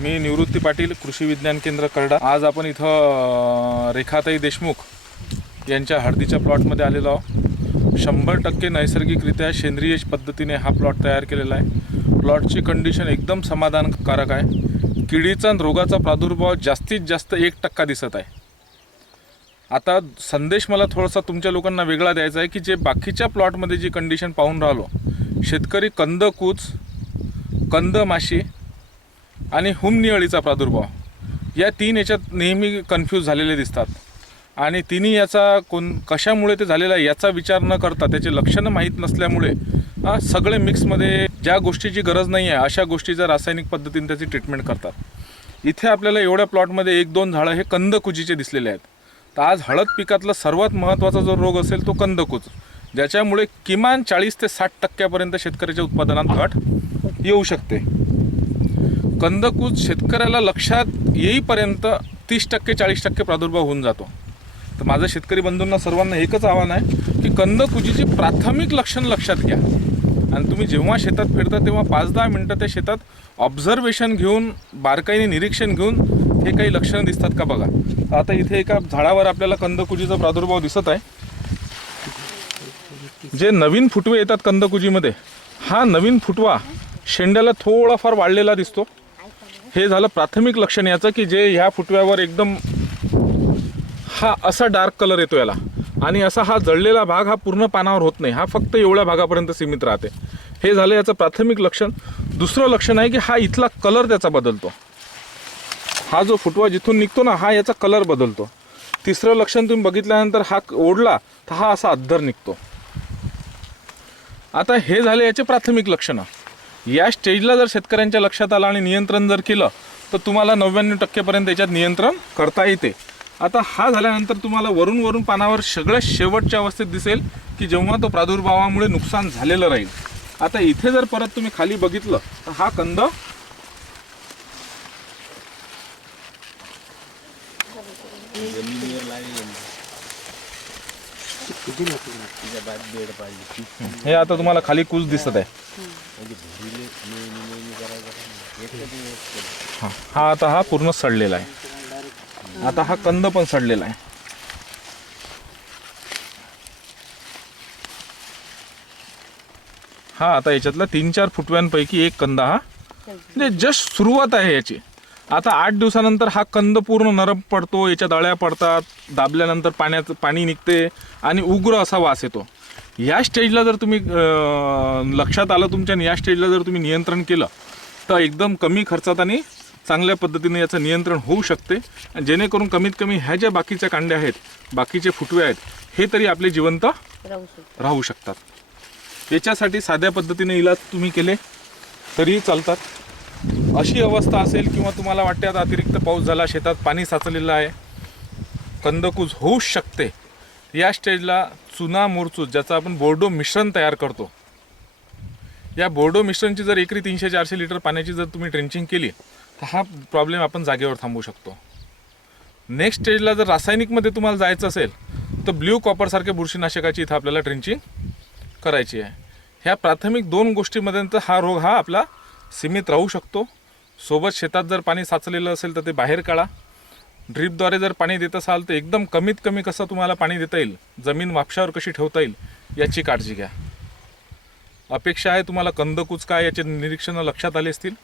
मी निवृत्ती पाटील कृषी विज्ञान केंद्र करडा आज आपण इथं रेखाताई देशमुख यांच्या हळदीच्या प्लॉटमध्ये आलेलो आहोत शंभर टक्के नैसर्गिकरित्या सेंद्रिय पद्धतीने हा प्लॉट तयार केलेला आहे प्लॉटची कंडिशन एकदम समाधानकारक आहे किडीचा रोगाचा प्रादुर्भाव जास्तीत जास्त एक टक्का दिसत आहे आता संदेश मला थोडासा तुमच्या लोकांना वेगळा द्यायचा आहे की जे बाकीच्या प्लॉटमध्ये जी कंडिशन पाहून राहिलो शेतकरी कंद कूच कंद माशी आणि हुमनिअळीचा प्रादुर्भाव या तीन याच्यात नेहमी कन्फ्यूज झालेले दिसतात आणि तिन्ही याचा कोण कशामुळे ते झालेला आहे याचा विचार न करता त्याचे लक्षणं माहीत नसल्यामुळे सगळे मिक्समध्ये ज्या गोष्टीची गरज नाही आहे अशा गोष्टीचा रासायनिक पद्धतीने त्याची ट्रीटमेंट करतात इथे आपल्याला एवढ्या प्लॉटमध्ये एक दोन झाडं हे कंदकुजीचे दिसलेले आहेत तर आज हळद पिकातला सर्वात महत्त्वाचा जो रोग असेल तो कंदकुज ज्याच्यामुळे किमान चाळीस ते साठ टक्क्यापर्यंत शेतकऱ्याच्या उत्पादनात घट येऊ शकते कंदकूज शेतकऱ्याला लक्षात येईपर्यंत तीस टक्के चाळीस टक्के प्रादुर्भाव होऊन जातो तर माझं शेतकरी बंधूंना सर्वांना एकच आव्हान आहे की कंदकुजीची प्राथमिक लक्षण लक्षात घ्या आणि तुम्ही जेव्हा शेतात फिरता तेव्हा पाच दहा मिनटं त्या शेतात ऑब्झर्वेशन घेऊन बारकाईने निरीक्षण घेऊन हे काही लक्षणं दिसतात का बघा आता इथे एका झाडावर आपल्याला कंदकुजीचा प्रादुर्भाव दिसत आहे जे नवीन फुटवे येतात कंदकुजीमध्ये हा नवीन फुटवा शेंड्याला थोडाफार वाढलेला दिसतो हे झालं प्राथमिक लक्षण याचं की जे ह्या फुटव्यावर एकदम हा असा डार्क कलर येतो याला आणि असा हा जळलेला भाग हा पूर्ण पानावर होत नाही हा फक्त एवढ्या भागापर्यंत सीमित राहते हे झालं याचं प्राथमिक लक्षण दुसरं लक्षण आहे की हा इथला कलर त्याचा बदलतो हा जो फुटवा जिथून निघतो ना हा याचा कलर बदलतो तिसरं लक्षण तुम्ही बघितल्यानंतर हा ओढला तर हा असा अद्धर निघतो आता हे झाले याचे प्राथमिक लक्षणं या स्टेजला जर शेतकऱ्यांच्या लक्षात आलं आणि नियंत्रण जर केलं तर तुम्हाला नव्याण्णव टक्केपर्यंत याच्यात नियंत्रण करता येते आता हा झाल्यानंतर तुम्हाला वरून वरून पानावर सगळ्या शेवटच्या अवस्थेत दिसेल की जेव्हा तो प्रादुर्भावामुळे नुकसान झालेलं राहील आता इथे जर परत तुम्ही खाली बघितलं तर हा कंद हे आता तुम्हाला खाली कूच दिसत आहे हा हा आता हा पूर्ण सडलेला आहे आता हा कंद पण सडलेला आहे हा आता याच्यातला तीन चार फुटव्यांपैकी एक कंद हा म्हणजे जस्ट सुरुवात आहे याची आता आठ दिवसानंतर हा कंद पूर्ण नरम पडतो याच्या दळ्या पडतात दाबल्यानंतर पाण्यात पाणी निघते आणि उग्र असा वास येतो या स्टेजला जर तुम्ही लक्षात आलं तुमच्या या स्टेजला जर तुम्ही नियंत्रण केलं तर एकदम कमी खर्चात आणि चांगल्या पद्धतीने याचं नियंत्रण होऊ शकते जेणेकरून कमीत कमी ह्या ज्या बाकीच्या कांड्या आहेत बाकीचे फुटवे आहेत हे तरी आपले जिवंत राहू शकतात याच्यासाठी साध्या पद्धतीने इलाज तुम्ही केले तरीही चालतात अशी अवस्था असेल किंवा तुम्हाला वाटते आता अतिरिक्त पाऊस झाला शेतात पाणी साचलेलं आहे कंदकूज होऊ शकते या स्टेजला चुना मोरचूज ज्याचा आपण बोर्डो मिश्रण तयार करतो या बोर्डो मिश्रणची जर एकरी तीनशे चारशे लिटर पाण्याची जर तुम्ही ड्रेंचिंग केली तर हा प्रॉब्लेम आपण जागेवर थांबवू शकतो नेक्स्ट स्टेजला जर रासायनिकमध्ये तुम्हाला जायचं असेल तर ब्ल्यू कॉपरसारख्या बुरशीनाशकाची इथं आपल्याला ट्रेंचिंग करायची आहे ह्या प्राथमिक दोन गोष्टीमध्ये तर हा रोग हा आपला सीमित राहू शकतो सोबत शेतात जर पाणी साचलेलं असेल तर ते बाहेर काढा ड्रीपद्वारे जर पाणी देत असाल तर एकदम कमीत कमी कसं तुम्हाला पाणी देता येईल जमीन वापशावर कशी ठेवता येईल याची काळजी घ्या अपेक्षा आहे तुम्हाला कंदकूच काय याचे निरीक्षणं लक्षात आले असतील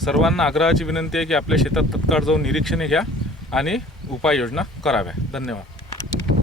सर्वांना आग्रहाची विनंती आहे की आपल्या शेतात तत्काळ जाऊन निरीक्षणे घ्या आणि उपाययोजना कराव्या धन्यवाद